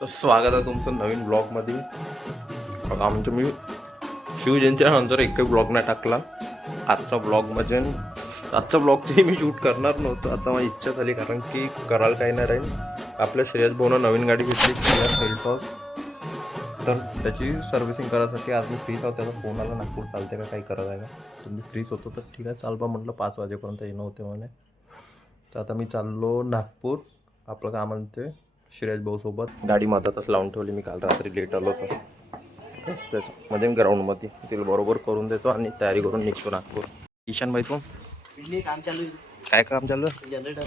तर स्वागत आहे तुमचं नवीन ब्लॉगमध्ये. बघा म्हणजे मी शिवजयंतीनंतर एकही ब्लॉग नाही टाकला. आजचा ब्लॉगची मी शूट करणार नव्हतं. आता माझी इच्छा झाली कारण की करायला काही नाही राहील. आपल्या श्रेयस भाऊनं नवीन गाडी घेतली सेल्टॉस, तर त्याची सर्व्हिसिंग करायसाठी आज मी फ्रीच आहोत. त्याचा फोन आला, नागपूर चालते का काही करत आहे का, तुम्ही फ्रीच होतो तर ठीक आहे चाल बा म्हटलं. 5 वाजेपर्यंत येणं होते म्हणे. तर आता मी चाललो नागपूर. आपलं काम म्हणते श्रेयस भाऊसोबत. गाडी मधातच लावून ठेवली मी, काल रात्री लेट आलो होतो त्याच्यामध्ये ग्राउंडमध्ये. तिला बरोबर करून देतो आणि तयारी करून निघतो नागपूर. ईशान भाई तू काम चालू है. काय काम चालू आहे? जनरेटर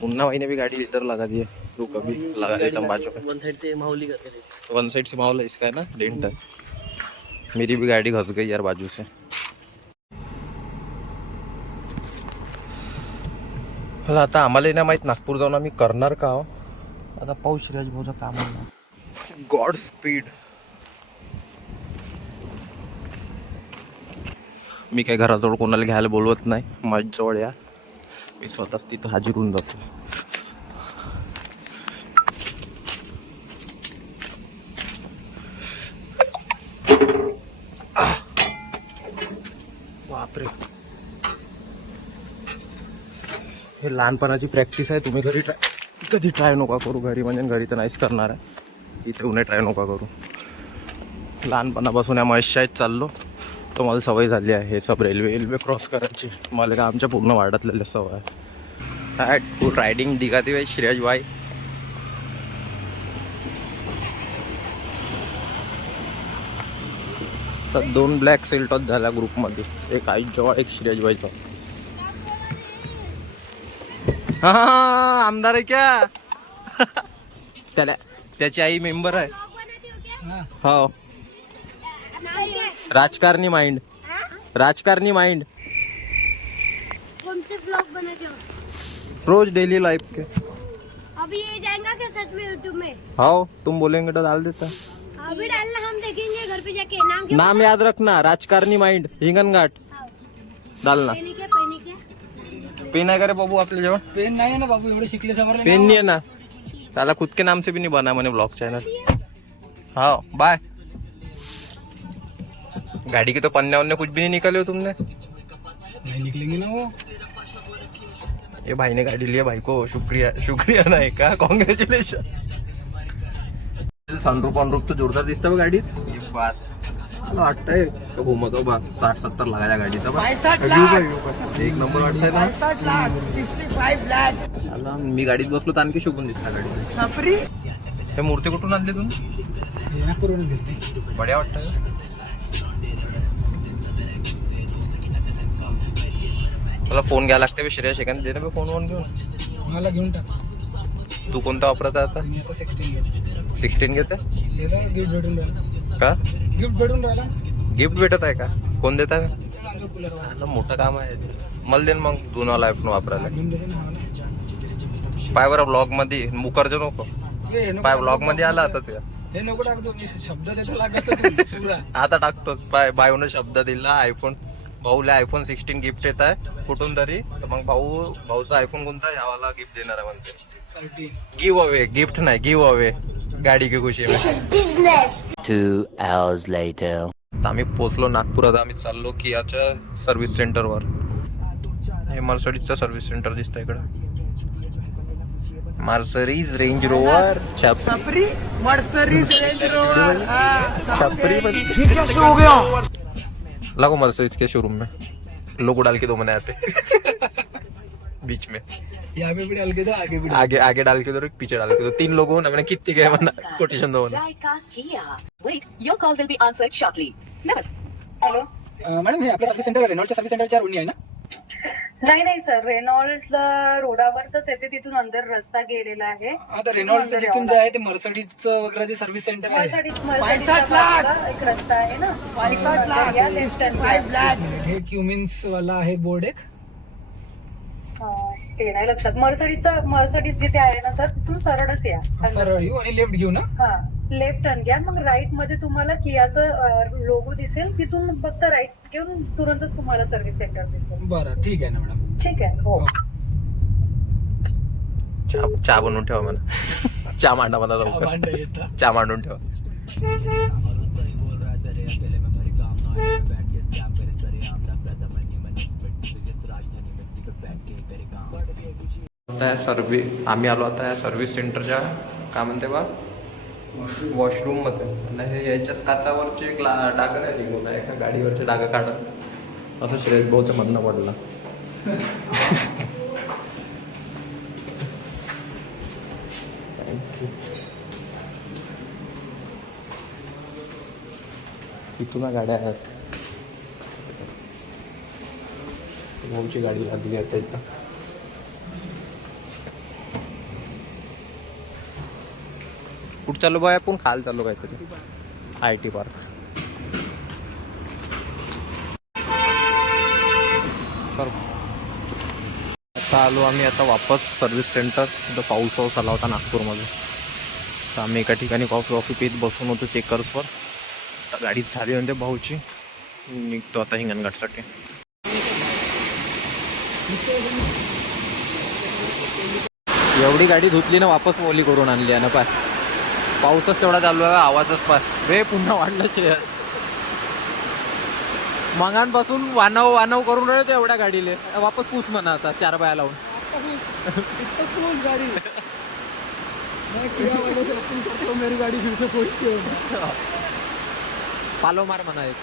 मुन्ना भाई ने भी गाड़ी इधर लगा दी है. तू कभी लगा देता बाजू पे. वन साइड से माहौली करके देते. वन साइड से माहौल है इसका, है ना, डेंट है. मेरी भी गाड़ी घस गई यार बाजू से. मला आता आम्हाला नाही माहीत नागपूर जाऊन आम्ही करणार का हो. आता पाऊस श्रेयस भाऊचं काम आहे. God speed. मी काही घराजवळ कोणाला घ्यायला बोलवत नाही. माझ्याजवळ या, मी स्वतःच तिथं हाजीर होऊन जातो. बापरे, हे लहानपणाची प्रॅक्टिस आहे. तुम्ही घरी कधी ट्राय नका करू. घरी म्हणजे घरी तर नाहीच करणार आहे. इथे उन्हे ट्राय नका करू. लहानपणापासून या महेशाळेत चाललो तर मला सवय झाली आहे हे सब रेल्वे क्रॉस करायची. मला का आमच्या पूर्ण वार्डातलेल्या सवय आहे. टू रायडिंग दिखाती हुई श्रेयस भाई. तर 2 ब्लॅक सेल्टॉस झाल्या ग्रुपमध्ये. एक आई जवळ, एक श्रेयस भाईचा. हा आमदार आहे क्या? त्याची आई मेंबर आहे. हो, राजकारणी माइंड. राजकारणी माइंड. कौन से ब्लॉग बनाते हो? रोज डेली लाइफ के. अभी ये जाएगा क्या सच में यूट्यूब में? हाँ, तुम बोलेंगे तो डाल देता. अभी डालना, हम देखेंगे घर पे जाके. नाम क्या? नाम याद रखना, राजकारणी माइंड हिंगणघाट डालना. पहने क्या? पेन आहे का रे बाबू आपल्या जेवण? पेन नाही ना बाबू, एवढे शिकले समोर पेन नहीं है ना. ताला खुद के नाम से भी नहीं बना मैंने ब्लॉग चैनल. हाँ बाय. गाड़ी के तो पन्ने वन्ने कुछ भी नहीं निकाले हो तुमने. नहीं निकलेंगे ना वो. ये भाई ने गाड़ी लिया, भाई को शुक्रिया. शुक्रिया नाही का, कॉन्ग्रॅच्युलेशन. सनरूफ ऑनरूफ तो जोरदार दिसतं गाडीत. ये बात मला वाटतंय तो घुमतो बस 60-70 लागायच्या गाडीचा. एक नंबर वाटतंय ना. 65 लाख. आला मी गाडीत बसलो तर आणखी शुकून दिसला गाडी. छपरी. हे मूर्ती कुठून आणली तुम्ही? नागपूरवरून घेतली. बढिया वाटतंय. मला फोन घ्यायला लागते बे श्रेयस. एखादी दे ना बे फोन घेऊन. मला घेऊन टाक. तू कोणता वापरत आहे आता? मी आता 16 घेतो. 16 घेते गिफ्ट भेटून राहिला. का? गिफ्ट भेटून राहिला. गिफ्ट भेटत आहे का? कोण देत आहे? आमच्या कूलर मोठं काम आहे याचं. मला दे मग जुना लाईफ वापरायला. घेऊन देतो ना मला. पाय बरं ब्लॉग मध्ये मुकरजो नको. हे नको पाय टाकतो ब्लॉग मध्ये आला आता ते. हे नको टाकतो. मी शब्द देतो लागत तुला. आता टाकतो. पाय बायून शब्द दिला. आयफोन भाऊला आयफोन 16 गिफ्ट येत आहे कुठून तरी. तर मग भाऊचा आयफोन कोणता यावाला गिफ्ट देणार आहे म्हणते. Give away. गिफ्ट नाही, गिव्ह अवे. गाडी की खुशी में. 2 hours later. आम्ही पोचलो नागपुरात. आम्ही चाललो कियाच्या सर्व्हिस सेंटरवर. हे मर्सडीजचं सर्व्हिस सेंटर दिसतं इकडं. मर्सडीज रेंज रोवर छपरी. Mercedes range rover. छपरी हो गया. लगो मर्सडीज के शोरूम में लोगो डाल के दो मैंने आते बीच में. यहाँ पे भी डाल के दो, आगे भी आगे डाल के दो, एक पीछे डाल के दो. 3 लोगों ने मैंने कितनी गए Verna quotation though. Jaika Kia. Wait, your call will be answered shortly. Never. Hello. Madam हे आपलं सर्व्हिस सेंटर रेनॉल्डच्या सर्व्हिस सेंटरच्या रोडनी आहे ना? नाही सर, रेनॉल्ड रोडावरच येते. तिथून अंदर रस्ता गेलेला आहे. आता रेनॉल्डचं जिथून जे आहे ते मर्सडीजचं वगैरे जे सर्व्हिस सेंटर आहे. एक रस्ता आहे ना. 65 लाख. हे क्युमिन्स वाला आहे बोर्ड एक. ते नाही लक्षात. मर्सडीज जिथे आहे ना सर, तिथून सरळच या. सरळ येऊ आणि लेफ्ट घेऊ ना. हा, लेफ्ट टर्न घ्या. मग राईट मध्ये तुम्हाला कियाचं लोगो दिसेल. तिथून फक्त राईट घेऊन तुरंतच तुम्हाला सर्व्हिस सेंटर दिसेल. बरं ठीक आहे ना मॅडम. ठीक आहे. हो. चहा बनवून ठेवा मला. चहा मांडा मला चहा लवकर. भांडं येतं. चहा मांडून ठेवा. आता या आम्ही आलो आता या सर्व्हिस सेंटरच्या काय म्हणते बा वॉशरूम मध्ये. आणि हे याच्याच काचावरचे एक डाग नाही निघून आहे एका गाडीवरचे डाग काढत असं श्रेयस भाऊचं म्हणणं पडलं. इथून गाड्या आहेत. भाऊची गाडी लागली आता इथं. कुठं चालू बाय आपण खाल चालू काहीतरी IT पार्क. सर आता आलो आम्ही आता वापस सर्व्हिस सेंटर. तिथं पाऊस आला होता नागपूरमध्ये. तर आम्ही एका ठिकाणी कॉफी पीत बसून होतो चेकर्सवर. आता गाडीच झाली म्हणते भाऊची. निघतो आता हिंगणघाटसाठी. एवढी गाडी धुतली ना वापस ओली करून आणली आहे ना. पाय पाऊसच तेवढा चालू आहे आवाजच पाय वे पुन्हा वाढलं श्रेयस. मंगांपासून वानव करून राहिले एवढ्या गाडीले वापस पूस म्हणा आता 4 बाया लावून. गाडी मेरी गाडी फिर से पहुंच के पालो मार म्हणा एक.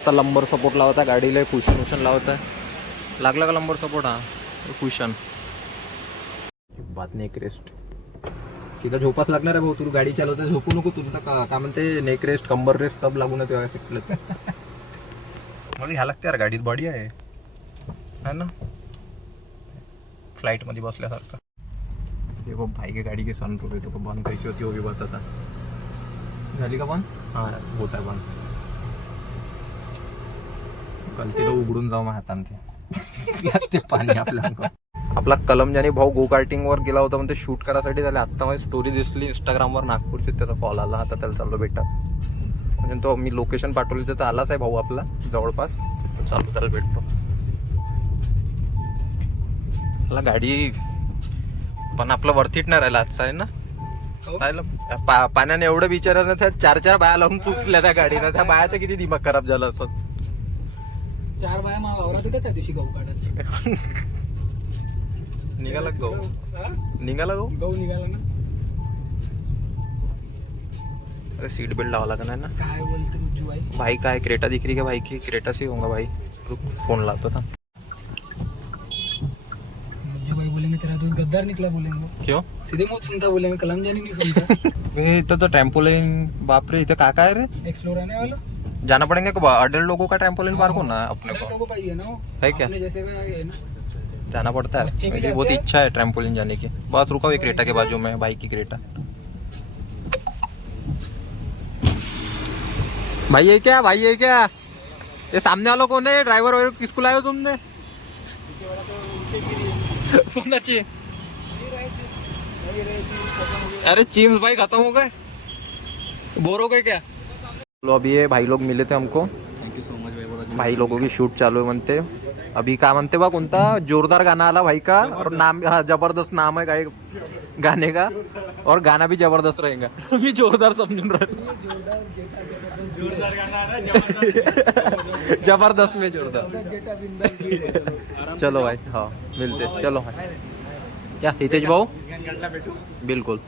आता लंबर सपोर्ट लावता गाडीला. कुशन लावता. लागला का लंबर सपोर्ट? हा कुशन. बात नेक रेस्ट सीधा झोपाच लागणार आहे भाऊ. तू गाडी चालवता झोपू नको. तुमचा काय म्हणते नेक रेस्ट कंबर रेस्ट सब लागून तेव्हा शिकलं. मला ह्या लागते यार गाडीत बॉडी आहे ना फ्लाइट मध्ये बसल्यासारखं. देखो भाई की गाड़ी की सनरूफ है तो बंद कैसी होती होगी बताता. झाली का बंद? हाँ होत आहे बंद. गलतीला उघडून जाऊ मग हाताने लागते पाणी आपल्या अंगावर. आपला कलमजानी भाऊ गो कार्टिंग वर गेला होता म्हणते शूट करायसाठी. झाले आत्ता माझी स्टोरी दिसली इंस्टाग्रामवर नागपूरची. त्याचा कॉल आला. आता त्याला चाललो भेटा. म्हणजे तो मी लोकेशन पाठवली तर आलाच आहे भाऊ आपला जवळपास. चालू त्याला भेटतो. आपला गाडी पण आपलं वरतीट नाही राहिलं आजचं आहे ना. राहिलं पाण्याने एवढं विचारा ना त्या 4 बाया लावून पुसल्या त्या गाडीनं. त्या बायाचं किती दिमाग खराब झालं असं. 4 बाया वावरात होत्या त्या दिवशी गहू काढत. निघाला गहू. गहू निघाला ना. अरे सीट बेल्ट लावा लागणार ना. काय बोलते गुज्जू भाई काय क्रेटा दिख रही है भाई की. क्रेटा से होगा भाई. फोन लाता था. गुज्जू भाई बोलेंगे तेरा दोस्त गद्दार निकला बोलेंगे. क्यों? सीधे मुंह सुनता बोलेंगे. कलमजानी नहीं सुनता. इथं तर ट्रॅम्पोलिन बापरे. इथं काय रे एक्सप्लोर आने वाला जाना पड़ेगा क्या? अडल्ट लोगों का ट्रैम्पोलिन पार्क होना है अपने को. लोगों का ही है ना वो. है क्या? अपने जैसे का है ना. जाना पड़ता है. बच्चे भी मेरी जाते बहुत हैं? इच्छा है ट्रैम्पोलिन जाने की. बस रुका हुआ क्रेटा के बाजू में भाई की क्रेटा. भाई ये क्या? भाई ये क्या? ये सामने वाला कौन है? ड्राइवर वाइवर किसको लाए हो तुमने? कोणाची? अरे चिम्स भाई खत्म हो गए. बोर हो गए क्या? लो अभी ये भाई लोग मिले थे हमको. थैंक यू सो मच भाई लोगों की शूट चालू है म्हणते. अभी काय म्हणते बा कोणता जोरदार गाना आला भाई का. और नाम हाँ, जबरदस्त नाम है काय गाने का. और गाना भी जबरदस्त रहेगा. मी जोरदार समझून रहा. जबरदस्त में जोरदार. चलो भाई हाँ मिलते. चलो क्या हितेश भाऊ बिल्कुल.